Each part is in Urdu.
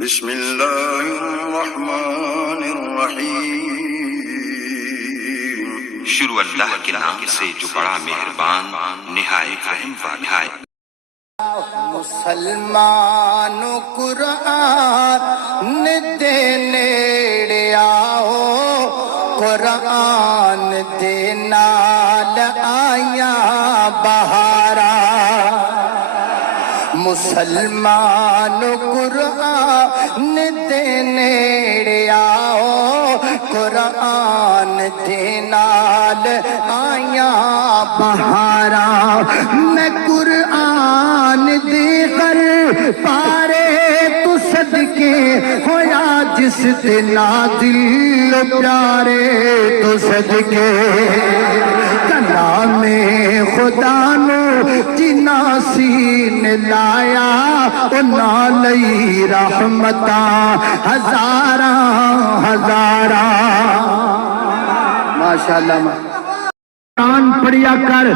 بسم اللہ الرحمن الرحیم۔ شروع اللہ کے نام سے جو بڑا مہربان نہایت رحم والا ہے۔ مسلمان قرآن دے نیڑے آؤ، قرآن دے نال آیاں بہارا۔ مسلمان قرآن دے نیڑے آؤ، قرآن دے نال آیاں بہارا۔ میں قرآن دے غر پارے تو صدقے ہویا، جس دے نازل پیارے تو صدقے۔ کلام خدا نو جنا سین لایا، انہاں لئی رحمتاں ہزاراں ہزاراں۔ ماشاءاللہ قرآن پڑھیا کر،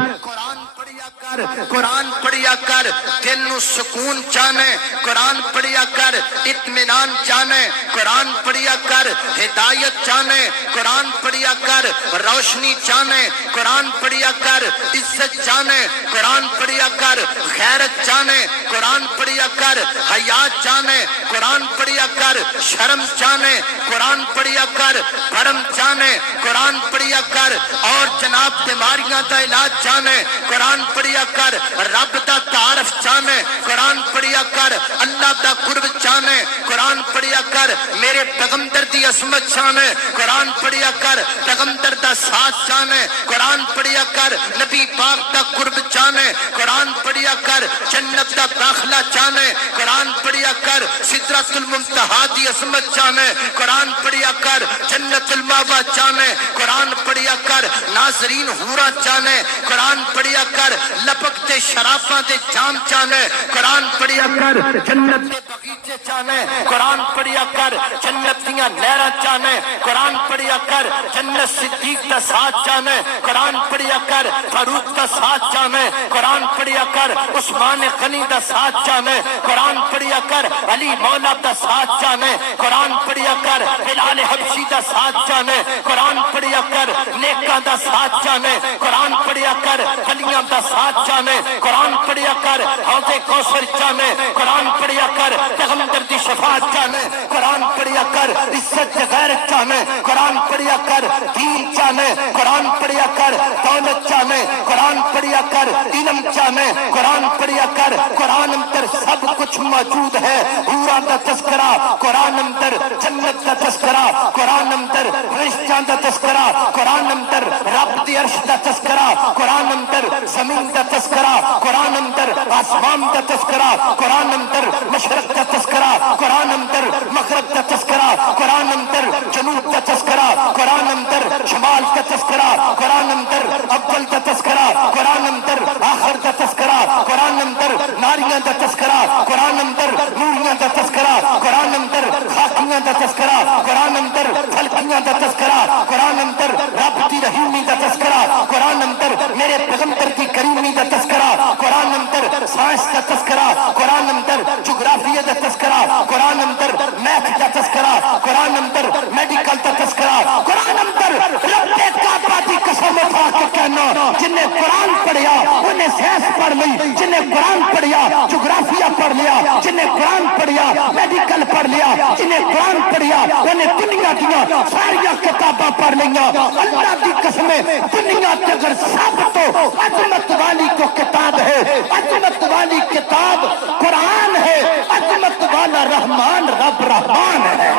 قرآن پڑھیا کر، دل نو سکون چاہنے، قرآن پڑھیا کر، اطمینان چاہنے، قرآن پڑھیا کر، ہدایت چاہنے، قرآن پڑھیا کر، روشنی چاہنے، قرآن پڑھیا کر، عزت چاہنے، قرآن پڑھیا کر، غیرت چاہنے، قرآن پڑھیا کر، حیات چاہنے، قرآن پڑھیا کر، شرم چاہنے، قرآن پڑھیا کر، بھرم چاہنے، قرآن پڑھیا کر، اور جناب بیماریاں دا علاج چاہنے، قرآن پڑھیا کر، رب دا تعارف چاہنے، قرآن پڑھیا کر، اللہ دا قرب چاہنے، قرآن پڑھیا کر، میرے پیغمبر دی عظمت چاہنے، قرآن پڑھیا کر، پیغمبر دا ساتھ چاہنے، قرآن پڑھیا کر، نبی پاک دا قرب چاہنے، قرآن پڑھیا کر، جنت دا داخلہ چاہنے، قرآن پڑھیا کر، سدرۃ المنتہا دی عظمت چاہنے، قرآن پڑھیا کر، جنت المأویٰ چاہنے، قرآن پڑھیا کر، ناظرین حورا چاہنے، قرآن پڑھیا کر، لپکتے شرافاں دے جام چاہنے، قرآن پڑھیا کر، جنت دے بغیچے چاہنے، قرآن پڑھیا کر، جنت دیاں نہراں چاہنے، قرآن پڑھیا کر، جنت صدیق دا ساتھ چاہنے، قرآن پڑھیا کر، فاروق دا ساتھ چاہنے، قرآن پڑھیا کر، عثمان غنی دا ساتھ چاہنے، قرآن پڑھیا کر، علی مولا دا ساتھ چاہنے، قرآن پڑھیا کر، بلال حبشی دا ساتھ چاہنے، قرآن پڑھیا کر، نیکاں دا ساتھ چاہنے، قرآن پڑھیا کر، ولیاں دا ساتھ چاہنے، قرآن پڑھیا کر، حوض کوثر چاہنے، قرآن پڑھیا کر، پیغمبر دی شفاعت چاہنے، قرآن پڑھیا کر، عزت غیرت چاہنے، قرآن پڑھیا کر، دین چاہنے، قرآن پڑھیا کر، دولت چاہنے، قرآن پڑھیا کر، علم چاہنے، قرآن پڑھیا کر، قرآن اندر سب کچھ موجود ہے، حورا دا تذکرہ، قرآن اندر جنت دا تذکرہ، قرآن اندر فرشتیاں دا تذکرہ، قرآن اندر رب دی عرش دا تذکرہ، قرآن اندر زمین دا تذکرہ، قرآن اندر آسمان دا تذکرہ، قرآن اندر مشرق دا تذکرہ، قرآن اندر مغرب دا تذکرہ، قرآن اندر جنوب دا تذکرہ، قرآن اندر شمال دا تذکرہ، قرآن اندر اول دا تذکرہ، قرآن اندر آخر دا تذکرہ، قرآن اندر ناریاں دا تذکرہ، قرآن اندر نوریاں دا تذکرہ، قرآن اندر خاکیاں دا تذکرہ، قرآن اندر فلکیاں دا تذکرہ، قرآن اندر رب دی رحیمی دا تذکرہ، قرآن اندر میرے پیغمبر کی کریمی دا تذکرہ، قرآن اندر سائنس دا تذکرہ، قرآن اندر جغرافیہ دا تذکرہ، قرآن اندر میتھ دا تذکرہ، قرآن اندر میڈیکل دا تذکرہ، قرآن اندر رب کعبہ دی قسم اٹھا کے کہنا، جن نے قرآن پڑھیا انہیں سائنس پڑھ لی، جن نے قرآن پڑھیا جغرافیہ پڑھ لیا، جن نے قرآن پڑھیا میڈیکل پڑھ لیا، جن نے قرآن پڑھیا انہیں دنیا دیا ساری کتاباں پڑھ لیا۔ اللہ کی قسمیں دنیا کے اگر سب تو عظمت والی کو کتاب ہے، عظمت والی کتاب قرآن ہے، عظمت والا رحمان رب رحمان ہے۔